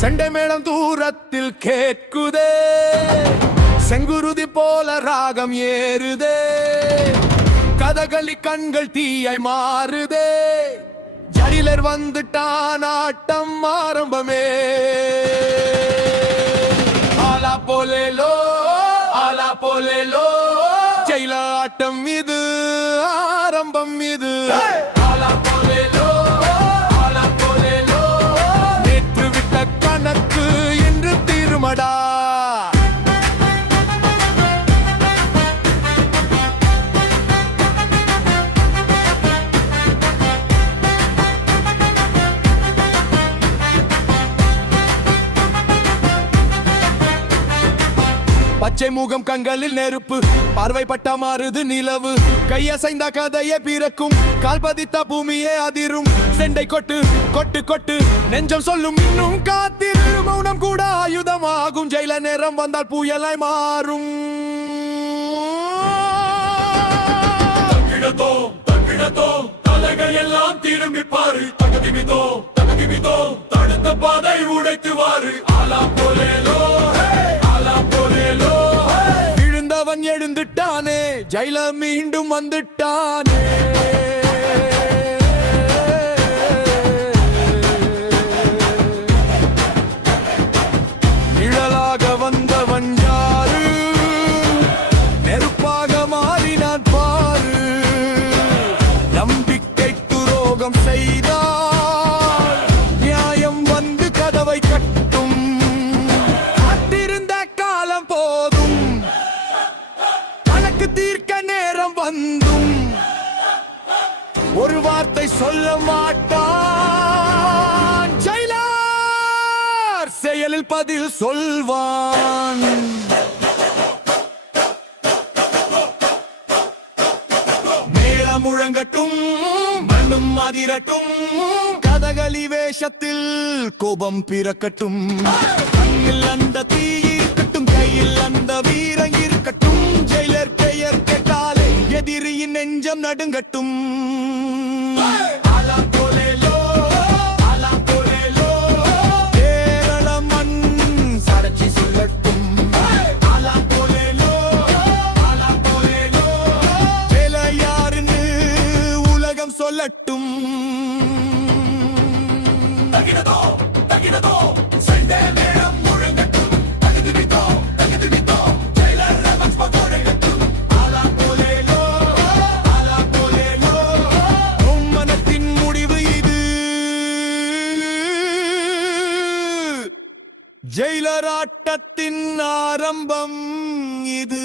சண்டை மேளம் தூரத்தில் கேட்குதே, செங்குருதி போல ராகம் ஏறுதே, கதகளி கண்கள் தீயாய் மாறுதே, ஜடிலர் வந்துட்டான் ஆட்டம் ஆரம்பமே. ஆலா போலேலோ ஆலா போலேலோ, ஜெயில ஆட்டம் இது ஆரம்பம் இது. ஆலா போலேலோ ஆலா போலேலோ, நேற்று விட்ட கணக்கு என்று தீருமடா. பச்சை முகம் கண்களில் நெருப்பு, பார்வைப்பட்ட மாறுது நிலவு, கையசைந்த கதையே பிறக்கும், கால் பதித்த பூமியே அதிரும். செண்டை கொட்டு கொட்டு கொட்டு நெஞ்சம் சொல்லும், இன்னும் காத்திரு, மௌனம் கூட ஆயுதமாகும். ஜெயில நேரம் வந்தால் புயலாய் மாறும். தலைகள் எல்லாம் திரும்பி பாரு, தகதிமிதோ தகதிமிதோ, தடுத்த பாதை உடைத்து வாரு. ஆலா போலேலோ ஆலா போலேலோ, விழுந்தவன் எழுந்துட்டானே, ஜெயில மீண்டும் வந்துட்டானே. நிழலாக வந்தவன் யாரு, நெருப்பாக மாறினான் பாரு. நம்பிக்கை துரோகம் செய்தால் நியாயம் வந்து கதவை கட்டும். காத்திருந்த காலம் போதும், கணக்கு தீர்க்க நேரம் வந்தும். ஒரு வார்த்தை சொல்ல மாட்டான் ஜெயிலர், செயலில் பதில் சொல்வான். மேளம் முழங்கட்டும், மண்ணும் அதிரட்டும், கதகளி வேஷத்தில் கோபம் பிறக்கட்டும். கண்ணில் அந்த தீ இருக்கட்டும், கையில் அந்த வீரம் இருக்கட்டும். ஜெயிலர் பெயர் கேட்டாலே எதிரியின் நெஞ்சம் நடுங்கட்டும். ஆலா போலேலோ ஆலா போலேலோ, கேரள மண் சாட்சி சொல்லட்டும். ஆலா போலேலோ ஆலா போலேலோ, வேலை யாருன்னு உலகம் சொல்லட்டும். தகிடதோ தகிடதோ, சண்டை மேளம் முழங்கட்டும், தகிதுமிதோ தகிதுமிதோ, ஜெயிலர் ரமக்ஸ் பகோடகட்டும். ஆலா போலேலோ ஆலா போலேலோ, உன் மனத்தின் முடிவு இது, ஜெயிலர் ஆட்டத்தின் ஆரம்பம் இது.